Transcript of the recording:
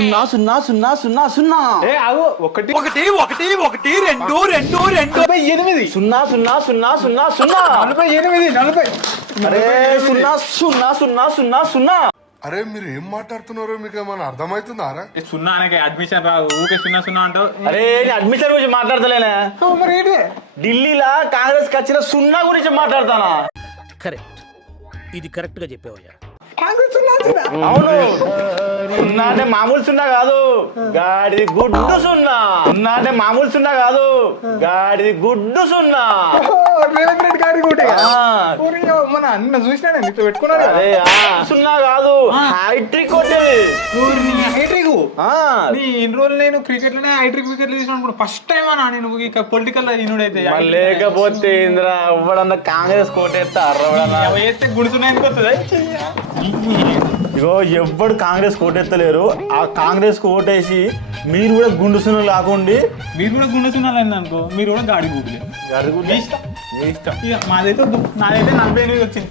సున్నా సున్నా సున్నా సున్నా సున్నా. ఏ ఆగు ఒకటి. ఒకటి ఒకటి ఒకటి రెండు రెండు రెండు. నలభై ఎనిమిది. సున్నా సున్నా సున్నా సున్నా సున్నా. నలభై ఎనిమిది నలభై. అరే సున్నా సున్నా సున్నా సున్నా సున్నా. అరే మీరు ఏం మాట్లాడుతున్నారో మీకు ఏమైనా అర్థమవుతుందారా ఏ సున్నా అనకే అడ్మిషన్ రా ఊకే సున్నా సున్నా అంటావు. అరే నేను అడ్మిషన్ గురించి మాట్లాడతలేనే. మరి ఏంటి? ఢిల్లీలో కాంగ్రెస్కి వచ్చిన సున్నా గురించి మాట్లాడతానా? కరెక్ట్. ఇది కరెక్ట్గా చెప్పావయ్యా. కాంగ్రెస్ వచ్చిందా? అవును. సున్నా అంటే మామూలు సున్నా కాదు. గాడి గుడ్డు సున్నా. సున్నా అంటే మామూలు సున్నా కాదు. గాడి గుడ్డు సున్నా. రేవంత్ రెడ్డి. మన అన్న చూసినా ఇట్లా పెట్టుకున్నాడు. అదే ఆ, సున్నా కాదు హ్యాట్రిక్ కొట్టేది ఊరి నీ హైట్రిక్ ఆ, నీ ఇన్ని రోజులు నేను క్రికెట్లోనే హైట్రిక్ వికెట్లు తీసినప్పుడు ఫస్ట్ టైం అన్నా నేను ఇక పొలిటికల్ ఈనుడైతే మరి లేకపోతే ఇంద్రా ఎవడన్నా కాంగ్రెస్ కోటేస్తా అర్రవడన్నా కొత్తదా ఇగో ఎవ్వడు కాంగ్రెస్ కోటెత్తలేరు. ఆ కాంగ్రెస్ ఓటేసి మీరు కూడా గుండు సున్నులు కాకుండా మీరు కూడా గుండుతున్నారని అనుకో మీరు కూడా గాడి గూగులే గడుగు మీ ఇష్టం. ఇక మాదైతే. నాదైతే నలభై ఎనిమిది వచ్చింది.